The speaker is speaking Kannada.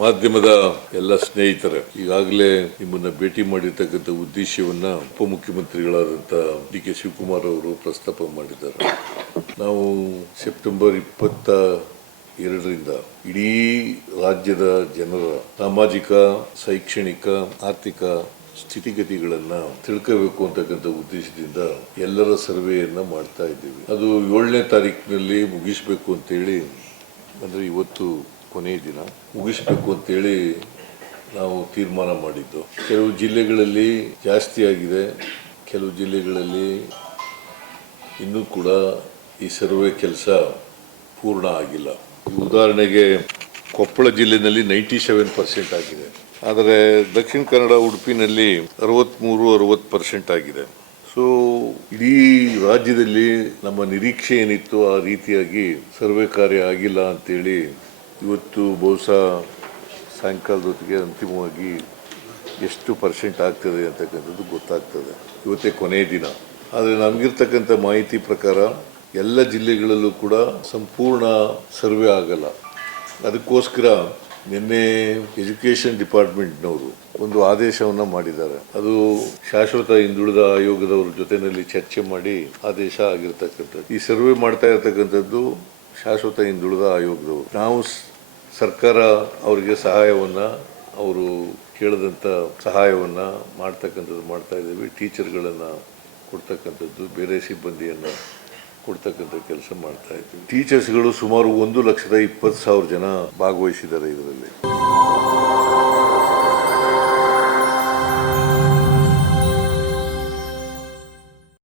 ಮಾಧ್ಯಮದ ಎಲ್ಲ ಸ್ನೇಹಿತರೆ, ಈಗಾಗಲೇ ನಿಮ್ಮನ್ನ ಭೇಟಿ ಮಾಡಿರ್ತಕ್ಕಂಥ ಉದ್ದೇಶವನ್ನ ಉಪಮುಖ್ಯಮಂತ್ರಿಗಳಾದಂಥ ಡಿ.ಕೆ. ಶಿವಕುಮಾರ್ ಅವರು ಪ್ರಸ್ತಾಪ ಮಾಡಿದ್ದಾರೆ. ನಾವು ಸೆಪ್ಟೆಂಬರ್ 22ರಿಂದ ಇಡೀ ರಾಜ್ಯದ ಜನರ ಸಾಮಾಜಿಕ, ಶೈಕ್ಷಣಿಕ, ಆರ್ಥಿಕ ಸ್ಥಿತಿಗತಿಗಳನ್ನ ತಿಳ್ಕೋಬೇಕು ಅಂತಕ್ಕಂಥ ಉದ್ದೇಶದಿಂದ ಎಲ್ಲರ ಸರ್ವೆಯನ್ನ ಮಾಡ್ತಾ ಇದ್ದೀವಿ. ಅದು 7ನೇ ತಾರೀಕಿನಲ್ಲಿ ಮುಗಿಸ್ಬೇಕು ಅಂತೇಳಿ, ಅಂದ್ರೆ ಇವತ್ತು ಕೊನೆಯ ದಿನ ಮುಗಿಸ್ಬೇಕು ಅಂತೇಳಿ ನಾವು ತೀರ್ಮಾನ ಮಾಡಿದ್ದು. ಕೆಲವು ಜಿಲ್ಲೆಗಳಲ್ಲಿ ಜಾಸ್ತಿ ಆಗಿದೆ, ಕೆಲವು ಜಿಲ್ಲೆಗಳಲ್ಲಿ ಇನ್ನೂ ಕೂಡ ಈ ಸರ್ವೆ ಕೆಲಸ ಪೂರ್ಣ ಆಗಿಲ್ಲ. ಉದಾಹರಣೆಗೆ ಕೊಪ್ಪಳ ಜಿಲ್ಲೆಯಲ್ಲಿ 97% ಆಗಿದೆ, ಆದರೆ ದಕ್ಷಿಣ ಕನ್ನಡ, ಉಡುಪಿನಲ್ಲಿ 63-60% ಆಗಿದೆ. ಸೊ ಇಡೀ ರಾಜ್ಯದಲ್ಲಿ ನಮ್ಮ ನಿರೀಕ್ಷೆ ಏನಿತ್ತು ಆ ರೀತಿಯಾಗಿ ಸರ್ವೆ ಕಾರ್ಯ ಆಗಿಲ್ಲ ಅಂತೇಳಿ ಇವತ್ತು ಬಹುಶಃ ಸಾಯಂಕಾಲದ ಹೊತ್ತಿಗೆ ಅಂತಿಮವಾಗಿ ಎಷ್ಟು % ಆಗ್ತದೆ ಅಂತಕ್ಕಂಥದ್ದು ಗೊತ್ತಾಗ್ತದೆ. ಇವತ್ತೇ ಕೊನೆಯ ದಿನ. ಆದರೆ ನಮಗಿರ್ತಕ್ಕಂಥ ಮಾಹಿತಿ ಪ್ರಕಾರ ಎಲ್ಲ ಜಿಲ್ಲೆಗಳಲ್ಲೂ ಕೂಡ ಸಂಪೂರ್ಣ ಸರ್ವೆ ಆಗಲ್ಲ. ಅದಕ್ಕೋಸ್ಕರ ನಿನ್ನೆ ಎಜುಕೇಷನ್ ಡಿಪಾರ್ಟ್ಮೆಂಟ್ನವರು ಒಂದು ಆದೇಶವನ್ನು ಮಾಡಿದ್ದಾರೆ. ಅದು ಶಾಶ್ವತ ಹಿಂದುಳಿದ ಆಯೋಗದವ್ರ ಜೊತೆಯಲ್ಲಿ ಚರ್ಚೆ ಮಾಡಿ ಆದೇಶ ಆಗಿರ್ತಕ್ಕಂಥದ್ದು. ಈ ಸರ್ವೆ ಮಾಡ್ತಾ ಇರ್ತಕ್ಕಂಥದ್ದು ಶಾಶ್ವತ ಹಿಂದುಳಿದ ಆಯೋಗದವರು. ನಾವು ಸರ್ಕಾರ ಅವರಿಗೆ ಸಹಾಯವನ್ನ, ಅವರು ಕೇಳಿದಂಥ ಸಹಾಯವನ್ನ ಮಾಡ್ತಾ ಇದ್ದೀವಿ. ಟೀಚರ್ಗಳನ್ನು ಕೊಡ್ತಕ್ಕಂಥದ್ದು, ಬೇರೆ ಸಿಬ್ಬಂದಿಯನ್ನು ಕೊಡ್ತಕ್ಕಂಥ ಕೆಲಸ ಮಾಡ್ತಾ ಇದ್ದೀವಿ. ಟೀಚರ್ಸ್ಗಳು ಸುಮಾರು 1,20,000 ಜನ ಭಾಗವಹಿಸಿದ್ದಾರೆ ಇದರಲ್ಲಿ.